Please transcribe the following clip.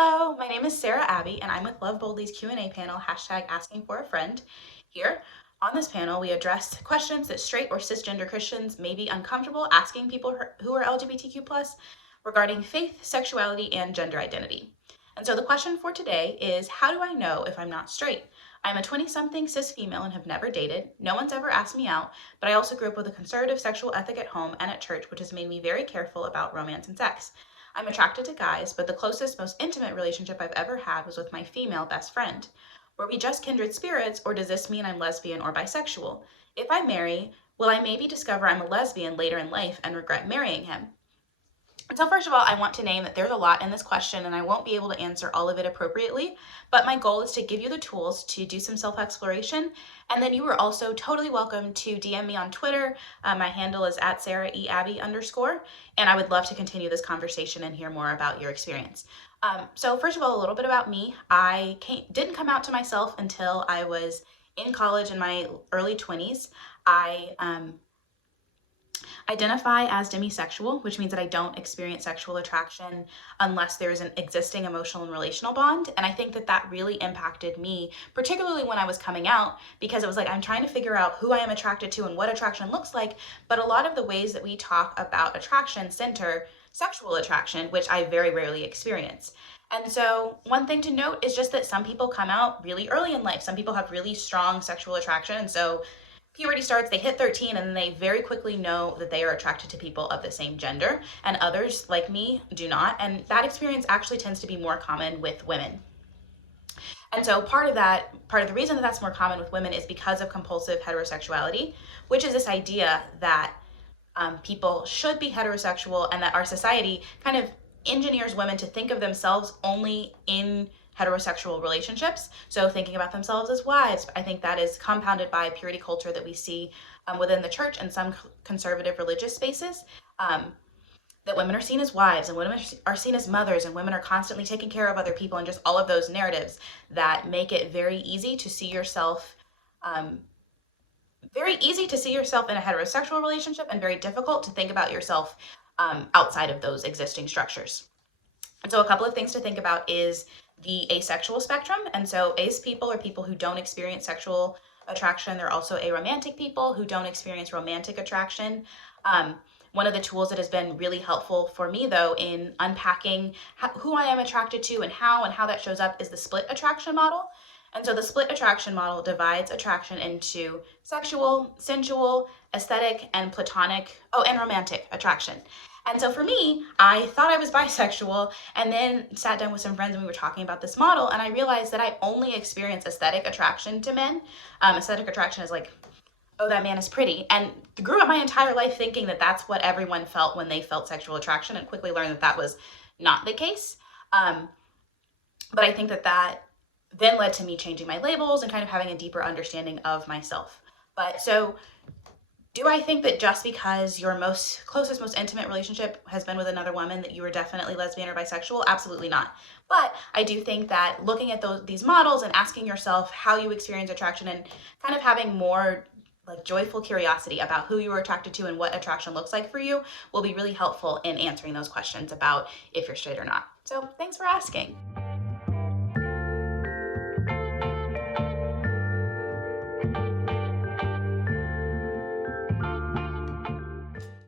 Hello, my name is Sarah Abbey, and I'm with Love Boldly's Q&A panel, #AskingForAFriend. Here on this panel, we address questions that straight or cisgender Christians may be uncomfortable asking people who are LGBTQ+ regarding faith, sexuality, and gender identity. And so the question for today is, how do I know if I'm not straight? I'm a 20-something cis female and have never dated. No one's ever asked me out, but I also grew up with a conservative sexual ethic at home and at church, which has made me very careful about romance and sex. I'm attracted to guys, but the closest, most intimate relationship I've ever had was with my female best friend. Were we just kindred spirits, or does this mean I'm lesbian or bisexual? If I marry, will I maybe discover I'm a lesbian later in life and regret marrying him? And so first of all, I want to name that there's a lot in this question and I won't be able to answer all of it appropriately, but my goal is to give you the tools to do some self-exploration. And then you are also totally welcome to DM me on Twitter. My handle is @SarahEAbbey_, and I would love to continue this conversation and hear more about your experience. So first of all, a little bit about me. I didn't come out to myself until I was in college in my early 20s. I identify as demisexual, which means that I don't experience sexual attraction unless there's an existing emotional and relational bond. And I think that that really impacted me, particularly when I was coming out, because it was like, I'm trying to figure out who I am attracted to and what attraction looks like. But a lot of the ways that we talk about attraction center sexual attraction, which I very rarely experience. And so one thing to note is just that some people come out really early in life. Some people have really strong sexual attraction. And so puberty starts, they hit 13, and then they very quickly know that they are attracted to people of the same gender, and others, like me, do not. And that experience actually tends to be more common with women. And so part of the reason that that's more common with women is because of compulsive heterosexuality, which is this idea that people should be heterosexual and that our society kind of engineers women to think of themselves only in heterosexual relationships. So thinking about themselves as wives, I think that is compounded by purity culture that we see within the church and some conservative religious spaces, that women are seen as wives and women are seen as mothers and women are constantly taking care of other people, and just all of those narratives that make it very easy to see yourself in a heterosexual relationship and very difficult to think about yourself outside of those existing structures. And so a couple of things to think about is the asexual spectrum. And so ace people are people who don't experience sexual attraction. They're also aromantic people who don't experience romantic attraction. One of the tools that has been really helpful for me, though, in unpacking who I am attracted to and how that shows up is the split attraction model. And so the split attraction model divides attraction into sexual, sensual, aesthetic, and platonic, and romantic attraction. And so for me, I thought I was bisexual and then sat down with some friends and we were talking about this model, and I realized that I only experience aesthetic attraction to men. Aesthetic attraction is like, oh, that man is pretty. And grew up my entire life thinking that that's what everyone felt when they felt sexual attraction, and quickly learned that that was not the case. But I think that then led to me changing my labels and kind of having a deeper understanding of myself. But so do I think that just because your closest, most intimate relationship has been with another woman that you are definitely lesbian or bisexual? Absolutely not. But I do think that looking at these models and asking yourself how you experience attraction and kind of having more like joyful curiosity about who you are attracted to and what attraction looks like for you will be really helpful in answering those questions about if you're straight or not. So thanks for asking.